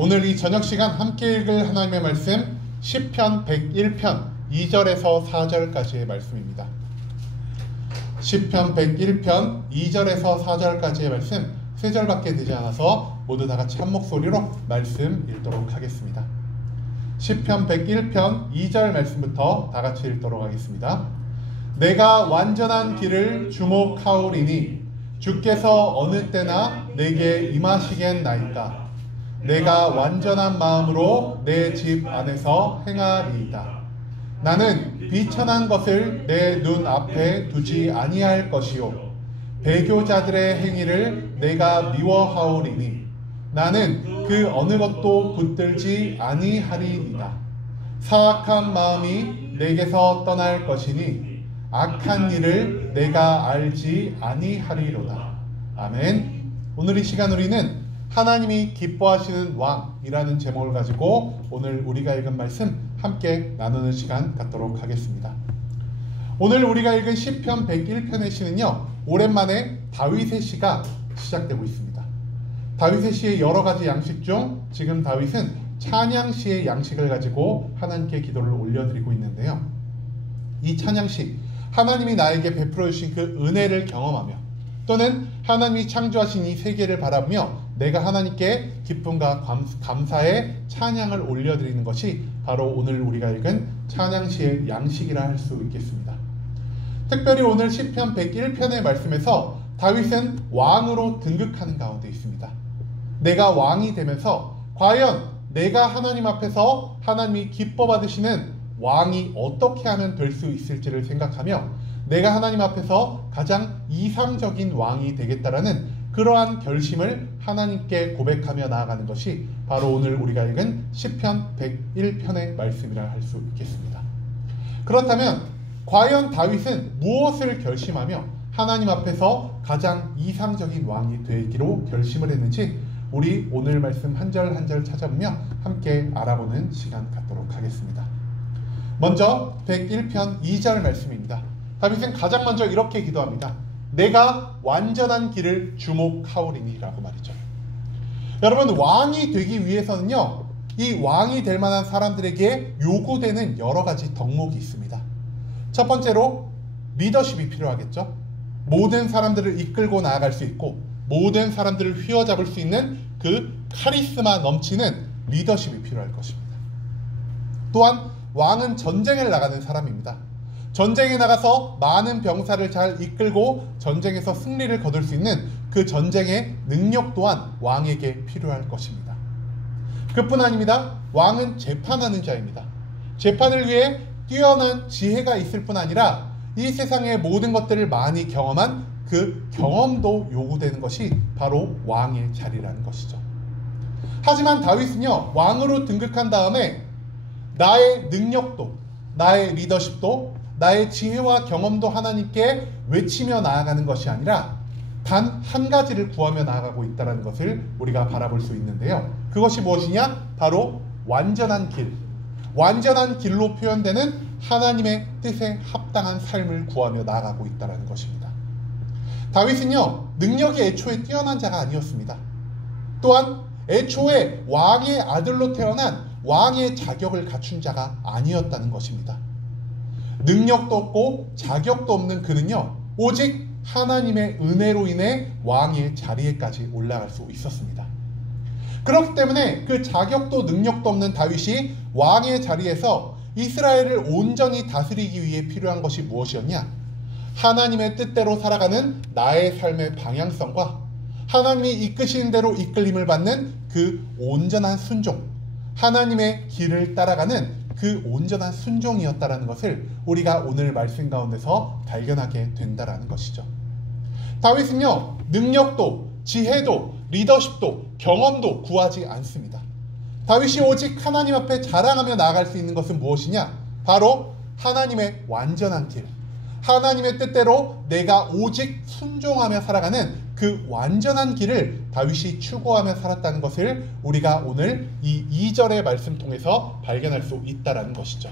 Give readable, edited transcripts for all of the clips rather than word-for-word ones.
오늘 이 저녁 시간 함께 읽을 하나님의 말씀 시편 101편 2절에서 4절까지의 말씀입니다. 시편 101편 2절에서 4절까지의 말씀 3절밖에 되지 않아서 모두 다 같이 한 목소리로 말씀 읽도록 하겠습니다. 시편 101편 2절 말씀부터 다 같이 읽도록 하겠습니다. 내가 완전한 길을 주목하오리니 주께서 어느 때나 내게 임하시겠나이다. 내가 완전한 마음으로 내 집 안에서 행하리이다. 나는 비천한 것을 내 눈 앞에 두지 아니할 것이요 배교자들의 행위를 내가 미워하오리니 나는 그 어느 것도 붙들지 아니하리이다. 사악한 마음이 내게서 떠날 것이니 악한 일을 내가 알지 아니하리로다. 아멘. 오늘 이 시간 우리는 하나님이 기뻐하시는 왕이라는 제목을 가지고 오늘 우리가 읽은 말씀 함께 나누는 시간 갖도록 하겠습니다. 오늘 우리가 읽은 시편 101편의 시는요, 오랜만에 다윗의 시가 시작되고 있습니다. 다윗의 시의 여러 가지 양식 중 지금 다윗은 찬양시의 양식을 가지고 하나님께 기도를 올려드리고 있는데요. 이 찬양시, 하나님이 나에게 베풀어 주신 그 은혜를 경험하며 또는 하나님이 창조하신 이 세계를 바라보며 내가 하나님께 기쁨과 감사의 찬양을 올려드리는 것이 바로 오늘 우리가 읽은 찬양시의 양식이라 할 수 있겠습니다. 특별히 오늘 시편 101편의 말씀에서 다윗은 왕으로 등극하는 가운데 있습니다. 내가 왕이 되면서 과연 내가 하나님 앞에서 하나님이 기뻐 받으시는 왕이 어떻게 하면 될 수 있을지를 생각하며 내가 하나님 앞에서 가장 이상적인 왕이 되겠다라는 그러한 결심을 하나님께 고백하며 나아가는 것이 바로 오늘 우리가 읽은 시편 101편의 말씀이라 할 수 있겠습니다. 그렇다면 과연 다윗은 무엇을 결심하며 하나님 앞에서 가장 이상적인 왕이 되기로 결심을 했는지 우리 오늘 말씀 한 절 한 절 찾아보며 함께 알아보는 시간 갖도록 하겠습니다. 먼저 101편 2절 말씀입니다. 다윗은 가장 먼저 이렇게 기도합니다. 내가 완전한 길을 주목하오리니 라고 말이죠. 여러분, 왕이 되기 위해서는요, 이 왕이 될 만한 사람들에게 요구되는 여러 가지 덕목이 있습니다. 첫 번째로 리더십이 필요하겠죠. 모든 사람들을 이끌고 나아갈 수 있고 모든 사람들을 휘어잡을 수 있는 그 카리스마 넘치는 리더십이 필요할 것입니다. 또한 왕은 전쟁에 나가는 사람입니다. 전쟁에 나가서 많은 병사를 잘 이끌고 전쟁에서 승리를 거둘 수 있는 그 전쟁의 능력 또한 왕에게 필요할 것입니다. 그뿐 아닙니다. 왕은 재판하는 자입니다. 재판을 위해 뛰어난 지혜가 있을 뿐 아니라 이 세상의 모든 것들을 많이 경험한 그 경험도 요구되는 것이 바로 왕의 자리라는 것이죠. 하지만 다윗은요, 왕으로 등극한 다음에 나의 능력도, 나의 리더십도, 나의 지혜와 경험도 하나님께 외치며 나아가는 것이 아니라 단 한 가지를 구하며 나아가고 있다는 것을 우리가 바라볼 수 있는데요. 그것이 무엇이냐? 바로 완전한 길. 완전한 길로 표현되는 하나님의 뜻에 합당한 삶을 구하며 나아가고 있다는 것입니다. 다윗은요, 능력이 애초에 뛰어난 자가 아니었습니다. 또한 애초에 왕의 아들로 태어난 왕의 자격을 갖춘 자가 아니었다는 것입니다. 능력도 없고 자격도 없는 그는요, 오직 하나님의 은혜로 인해 왕의 자리에까지 올라갈 수 있었습니다. 그렇기 때문에 그 자격도 능력도 없는 다윗이 왕의 자리에서 이스라엘을 온전히 다스리기 위해 필요한 것이 무엇이었냐? 하나님의 뜻대로 살아가는 나의 삶의 방향성과 하나님이 이끄시는 대로 이끌림을 받는 그 온전한 순종, 하나님의 길을 따라가는 그 온전한 순종이었다라는 것을 우리가 오늘 말씀 가운데서 발견하게 된다라는 것이죠. 다윗은요, 능력도, 지혜도, 리더십도, 경험도 구하지 않습니다. 다윗이 오직 하나님 앞에 자랑하며 나아갈 수 있는 것은 무엇이냐? 바로 하나님의 완전한 길, 하나님의 뜻대로 내가 오직 순종하며 살아가는 그 완전한 길을 다윗이 추구하며 살았다는 것을 우리가 오늘 이 2절의 말씀 통해서 발견할 수 있다는 것이죠.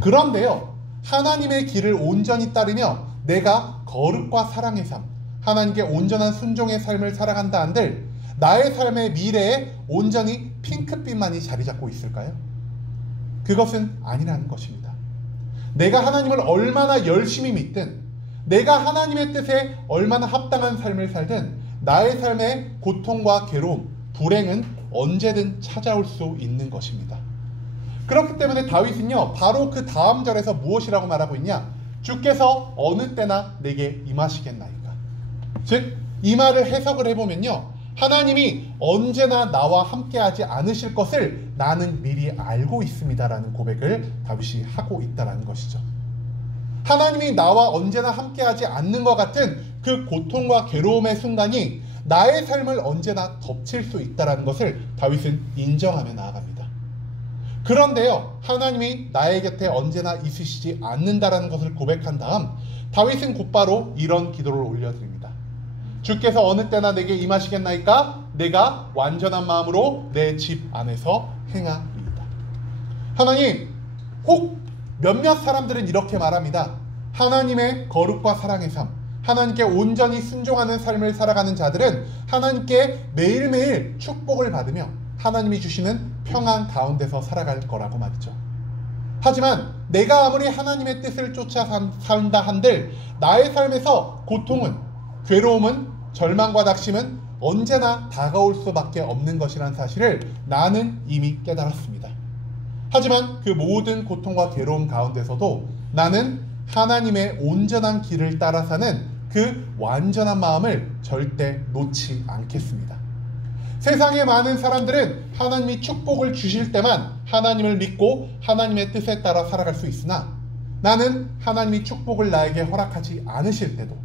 그런데요, 하나님의 길을 온전히 따르며 내가 거룩과 사랑의 삶, 하나님께 온전한 순종의 삶을 살아간다 한들 나의 삶의 미래에 온전히 핑크빛만이 자리 잡고 있을까요? 그것은 아니라는 것입니다. 내가 하나님을 얼마나 열심히 믿든, 내가 하나님의 뜻에 얼마나 합당한 삶을 살든 나의 삶의 고통과 괴로움, 불행은 언제든 찾아올 수 있는 것입니다. 그렇기 때문에 다윗은요, 바로 그 다음 절에서 무엇이라고 말하고 있냐? 주께서 어느 때나 내게 임하시겠나이까. 즉, 이 말을 해석을 해보면요, 하나님이 언제나 나와 함께하지 않으실 것을 나는 미리 알고 있습니다라는 고백을 다윗이 하고 있다는 것이죠. 하나님이 나와 언제나 함께하지 않는 것 같은 그 고통과 괴로움의 순간이 나의 삶을 언제나 덮칠 수 있다는 것을 다윗은 인정하며 나아갑니다. 그런데요, 하나님이 나의 곁에 언제나 있으시지 않는다라는 것을 고백한 다음 다윗은 곧바로 이런 기도를 올려드립니다. 주께서 어느 때나 내게 임하시겠나이까? 내가 완전한 마음으로 내 집 안에서 행하리이다. 하나님, 혹 몇몇 사람들은 이렇게 말합니다. 하나님의 거룩과 사랑의 삶, 하나님께 온전히 순종하는 삶을 살아가는 자들은 하나님께 매일매일 축복을 받으며 하나님이 주시는 평안 가운데서 살아갈 거라고 말이죠. 하지만 내가 아무리 하나님의 뜻을 쫓아 산다 한들 나의 삶에서 고통은, 괴로움은, 절망과 낙심은 언제나 다가올 수밖에 없는 것이라는 사실을 나는 이미 깨달았습니다. 하지만 그 모든 고통과 괴로움 가운데서도 나는 하나님의 온전한 길을 따라 사는 그 완전한 마음을 절대 놓지 않겠습니다. 세상의 많은 사람들은 하나님이 축복을 주실 때만 하나님을 믿고 하나님의 뜻에 따라 살아갈 수 있으나 나는 하나님이 축복을 나에게 허락하지 않으실 때도,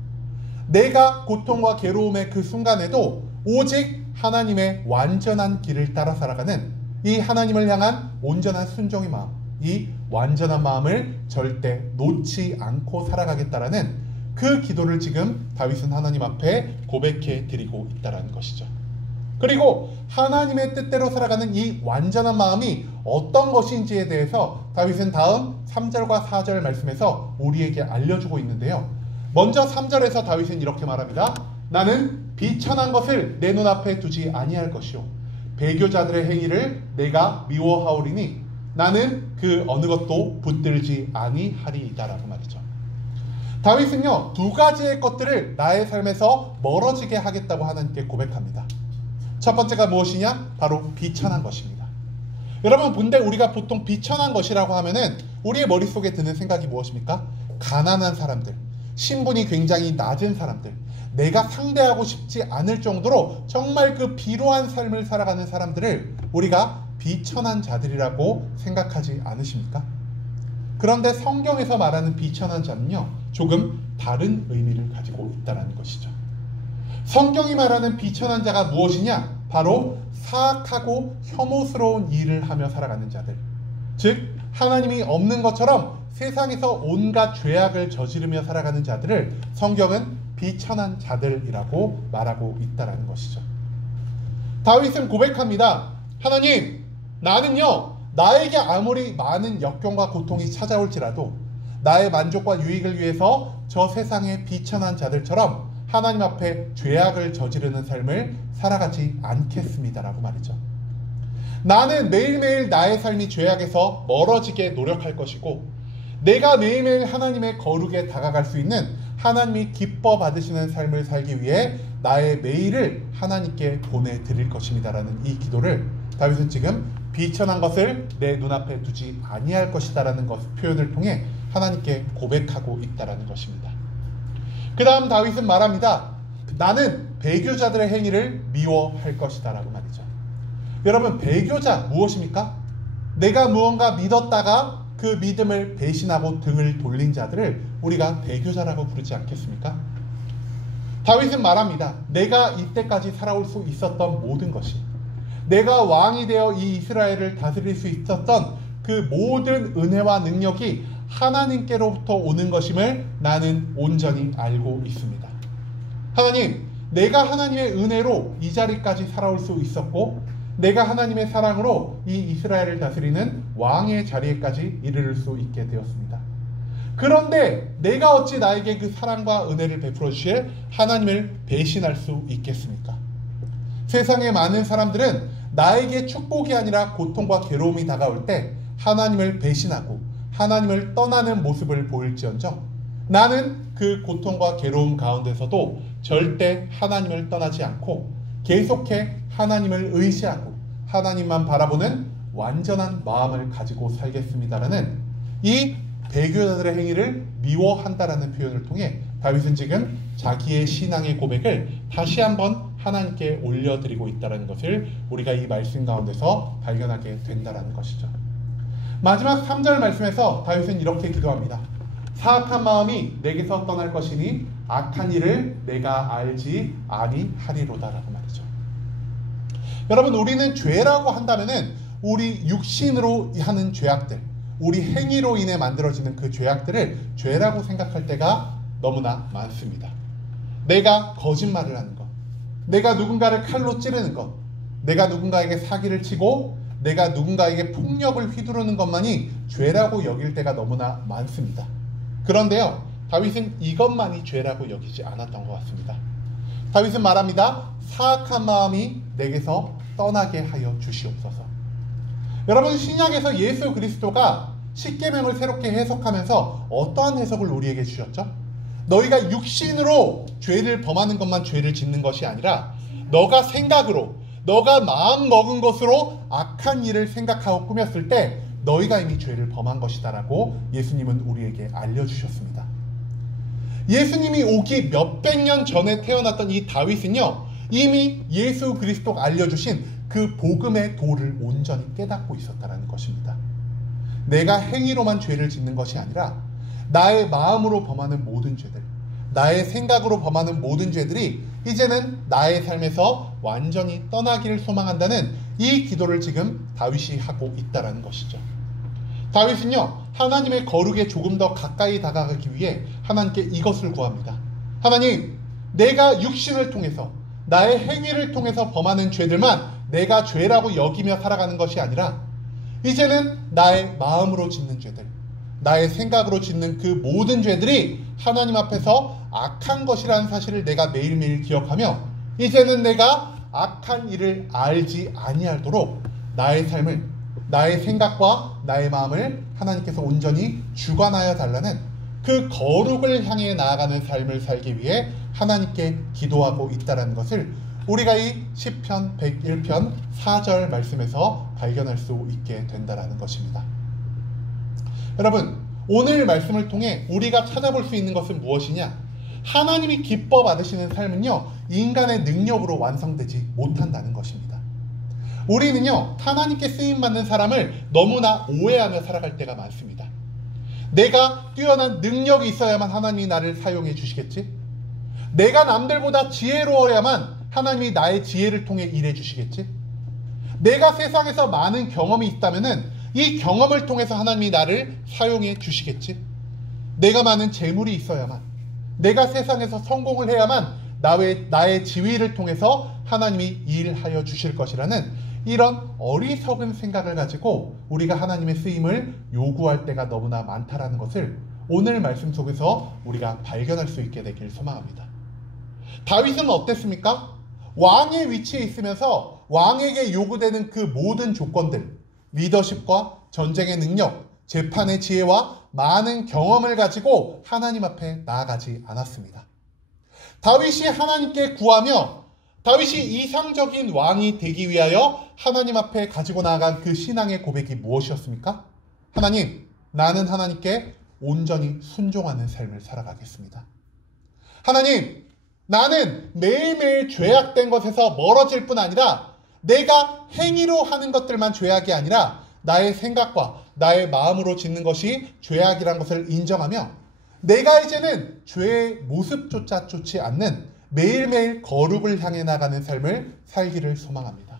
내가 고통과 괴로움의 그 순간에도 오직 하나님의 완전한 길을 따라 살아가는 이 하나님을 향한 온전한 순종의 마음, 이 완전한 마음을 절대 놓지 않고 살아가겠다라는 그 기도를 지금 다윗은 하나님 앞에 고백해 드리고 있다는 것이죠. 그리고 하나님의 뜻대로 살아가는 이 완전한 마음이 어떤 것인지에 대해서 다윗은 다음 3절과 4절 말씀에서 우리에게 알려주고 있는데요. 먼저 3절에서 다윗은 이렇게 말합니다. 나는 비천한 것을 내 눈앞에 두지 아니할 것이요 배교자들의 행위를 내가 미워하오리니 나는 그 어느 것도 붙들지 아니하리이다라고 말이죠. 다윗은요, 두 가지의 것들을 나의 삶에서 멀어지게 하겠다고 하나님께 고백합니다. 첫 번째가 무엇이냐? 바로 비천한 것입니다. 여러분, 근데 우리가 보통 비천한 것이라고 하면은 우리의 머릿속에 드는 생각이 무엇입니까? 가난한 사람들, 신분이 굉장히 낮은 사람들, 내가 상대하고 싶지 않을 정도로 정말 그 비루한 삶을 살아가는 사람들을 우리가 비천한 자들이라고 생각하지 않으십니까? 그런데 성경에서 말하는 비천한 자는요, 조금 다른 의미를 가지고 있다는 것이죠. 성경이 말하는 비천한 자가 무엇이냐? 바로 사악하고 혐오스러운 일을 하며 살아가는 자들, 즉 하나님이 없는 것처럼 세상에서 온갖 죄악을 저지르며 살아가는 자들을 성경은 비천한 자들이라고 말하고 있다는 것이죠. 다윗은 고백합니다. 하나님, 나는요, 나에게 아무리 많은 역경과 고통이 찾아올지라도 나의 만족과 유익을 위해서 저 세상의 비천한 자들처럼 하나님 앞에 죄악을 저지르는 삶을 살아가지 않겠습니다라고 말이죠. 나는 매일매일 나의 삶이 죄악에서 멀어지게 노력할 것이고 내가 매일매일 하나님의 거룩에 다가갈 수 있는 하나님이 기뻐 받으시는 삶을 살기 위해 나의 매일을 하나님께 보내드릴 것입니다라는 이 기도를 다윗은 지금 비천한 것을 내 눈앞에 두지 아니할 것이다라는 표현을 통해 하나님께 고백하고 있다는 것입니다. 그 다음 다윗은 말합니다. 나는 배교자들의 행위를 미워할 것이다 라고 말이죠. 여러분, 배교자 무엇입니까? 내가 무언가 믿었다가 그 믿음을 배신하고 등을 돌린 자들을 우리가 배교자라고 부르지 않겠습니까? 다윗은 말합니다. 내가 이때까지 살아올 수 있었던 모든 것이, 내가 왕이 되어 이 이스라엘을 다스릴 수 있었던 그 모든 은혜와 능력이 하나님께로부터 오는 것임을 나는 온전히 알고 있습니다. 하나님, 내가 하나님의 은혜로 이 자리까지 살아올 수 있었고 내가 하나님의 사랑으로 이 이스라엘을 다스리는 왕의 자리에까지 이르를 수 있게 되었습니다. 그런데 내가 어찌 나에게 그 사랑과 은혜를 베풀어 주실 하나님을 배신할 수 있겠습니까? 세상의 많은 사람들은 나에게 축복이 아니라 고통과 괴로움이 다가올 때 하나님을 배신하고 하나님을 떠나는 모습을 보일지언정 나는 그 고통과 괴로움 가운데서도 절대 하나님을 떠나지 않고 계속해 하나님을 의지하고 하나님만 바라보는 완전한 마음을 가지고 살겠습니다라는 이 배교자들의 행위를 미워한다라는 표현을 통해 다윗은 지금 자기의 신앙의 고백을 다시 한번 하나님께 올려드리고 있다는 것을 우리가 이 말씀 가운데서 발견하게 된다는 것이죠. 마지막 3절 말씀에서 다윗은 이렇게 기도합니다. 사악한 마음이 내게서 떠날 것이니 악한 일을 내가 알지 아니하리로다라고 말이죠. 여러분, 우리는 죄라고 한다면은 우리 육신으로 하는 죄악들, 우리 행위로 인해 만들어지는 그 죄악들을 죄라고 생각할 때가 너무나 많습니다. 내가 거짓말을 하는 것, 내가 누군가를 칼로 찌르는 것, 내가 누군가에게 사기를 치고 내가 누군가에게 폭력을 휘두르는 것만이 죄라고 여길 때가 너무나 많습니다. 그런데요, 다윗은 이것만이 죄라고 여기지 않았던 것 같습니다. 다윗은 말합니다. 사악한 마음이 내게서 떠나게 하여 주시옵소서. 여러분, 신약에서 예수 그리스도가 십계명을 새롭게 해석하면서 어떠한 해석을 우리에게 주셨죠? 너희가 육신으로 죄를 범하는 것만 죄를 짓는 것이 아니라 너가 생각으로, 너가 마음 먹은 것으로 악한 일을 생각하고 꾸몄을 때 너희가 이미 죄를 범한 것이다라고 예수님은 우리에게 알려주셨습니다. 예수님이 오기 몇백 년 전에 태어났던 이 다윗은요, 이미 예수 그리스도가 알려주신 그 복음의 도를 온전히 깨닫고 있었다는 것입니다. 내가 행위로만 죄를 짓는 것이 아니라 나의 마음으로 범하는 모든 죄들, 나의 생각으로 범하는 모든 죄들이 이제는 나의 삶에서 완전히 떠나기를 소망한다는 이 기도를 지금 다윗이 하고 있다는 것이죠. 다윗은요, 하나님의 거룩에 조금 더 가까이 다가가기 위해 하나님께 이것을 구합니다. 하나님, 내가 육신을 통해서, 나의 행위를 통해서 범하는 죄들만 내가 죄라고 여기며 살아가는 것이 아니라 이제는 나의 마음으로 짓는 죄들, 나의 생각으로 짓는 그 모든 죄들이 하나님 앞에서 악한 것이라는 사실을 내가 매일매일 기억하며 이제는 내가 악한 일을 알지 아니하도록 나의 삶을, 나의 생각과 나의 마음을 하나님께서 온전히 주관하여 달라는 그 거룩을 향해 나아가는 삶을 살기 위해 하나님께 기도하고 있다는 것을 우리가 이 시편 101편 4절 말씀에서 발견할 수 있게 된다는 것입니다. 여러분, 오늘 말씀을 통해 우리가 찾아볼 수 있는 것은 무엇이냐? 하나님이 기뻐 받으시는 삶은요, 인간의 능력으로 완성되지 못한다는 것입니다. 우리는요, 하나님께 쓰임받는 사람을 너무나 오해하며 살아갈 때가 많습니다. 내가 뛰어난 능력이 있어야만 하나님이 나를 사용해 주시겠지? 내가 남들보다 지혜로워야만 하나님이 나의 지혜를 통해 일해 주시겠지? 내가 세상에서 많은 경험이 있다면은 이 경험을 통해서 하나님이 나를 사용해 주시겠지? 내가 많은 재물이 있어야만, 내가 세상에서 성공을 해야만 나의 지위를 통해서 하나님이 일하여 주실 것이라는 이런 어리석은 생각을 가지고 우리가 하나님의 쓰임을 요구할 때가 너무나 많다라는 것을 오늘 말씀 속에서 우리가 발견할 수 있게 되길 소망합니다. 다윗은 어땠습니까? 왕의 위치에 있으면서 왕에게 요구되는 그 모든 조건들, 리더십과 전쟁의 능력, 재판의 지혜와 많은 경험을 가지고 하나님 앞에 나아가지 않았습니다. 다윗이 하나님께 구하며 다윗이 이상적인 왕이 되기 위하여 하나님 앞에 가지고 나아간 그 신앙의 고백이 무엇이었습니까? 하나님, 나는 하나님께 온전히 순종하는 삶을 살아가겠습니다. 하나님, 나는 매일매일 죄악된 것에서 멀어질 뿐 아니라 내가 행위로 하는 것들만 죄악이 아니라 나의 생각과 나의 마음으로 짓는 것이 죄악이라는 것을 인정하며 내가 이제는 죄의 모습조차 쫓지 않는 매일매일 거룩을 향해 나가는 삶을 살기를 소망합니다.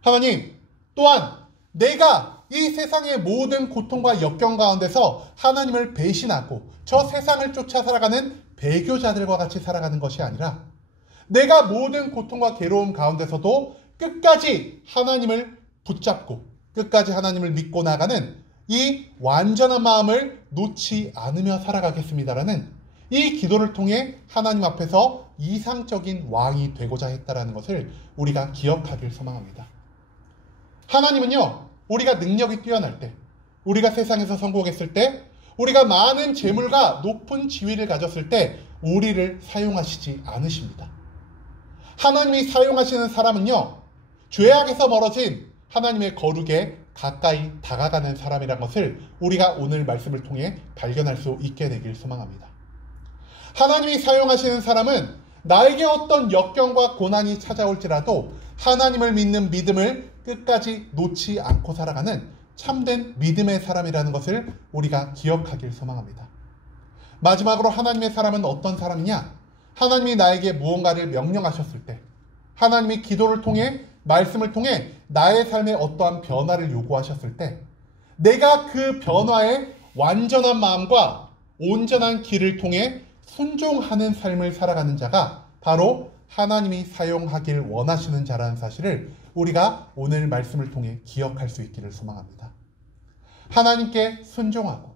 하나님, 또한 내가 이 세상의 모든 고통과 역경 가운데서 하나님을 배신하고 저 세상을 쫓아 살아가는 배교자들과 같이 살아가는 것이 아니라 내가 모든 고통과 괴로움 가운데서도 끝까지 하나님을 붙잡고 끝까지 하나님을 믿고 나가는 이 완전한 마음을 놓지 않으며 살아가겠습니다라는 이 기도를 통해 하나님 앞에서 이상적인 왕이 되고자 했다라는 것을 우리가 기억하길 소망합니다. 하나님은요, 우리가 능력이 뛰어날 때, 우리가 세상에서 성공했을 때, 우리가 많은 재물과 높은 지위를 가졌을 때 우리를 사용하시지 않으십니다. 하나님이 사용하시는 사람은요, 죄악에서 멀어진 하나님의 거룩에 가까이 다가가는 사람이란 것을 우리가 오늘 말씀을 통해 발견할 수 있게 되길 소망합니다. 하나님이 사용하시는 사람은 나에게 어떤 역경과 고난이 찾아올지라도 하나님을 믿는 믿음을 끝까지 놓지 않고 살아가는 참된 믿음의 사람이라는 것을 우리가 기억하길 소망합니다. 마지막으로 하나님의 사람은 어떤 사람이냐? 하나님이 나에게 무언가를 명령하셨을 때, 하나님이 기도를 통해 말씀을 통해 나의 삶에 어떠한 변화를 요구하셨을 때 내가 그 변화에 완전한 마음과 온전한 길을 통해 순종하는 삶을 살아가는 자가 바로 하나님이 사용하길 원하시는 자라는 사실을 우리가 오늘 말씀을 통해 기억할 수 있기를 소망합니다. 하나님께 순종하고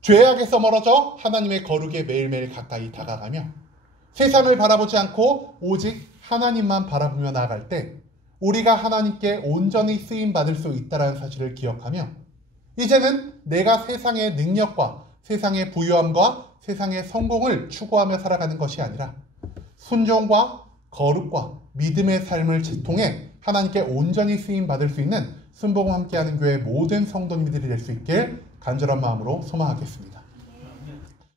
죄악에서 멀어져 하나님의 거룩에 매일매일 가까이 다가가며 세상을 바라보지 않고 오직 하나님만 바라보며 나아갈 때 우리가 하나님께 온전히 쓰임받을 수 있다는 사실을 기억하며 이제는 내가 세상의 능력과 세상의 부유함과 세상의 성공을 추구하며 살아가는 것이 아니라 순종과 거룩과 믿음의 삶을 통해 하나님께 온전히 쓰임받을 수 있는 순복음 함께하는 교회 모든 성도님들이 될 수 있길 간절한 마음으로 소망하겠습니다.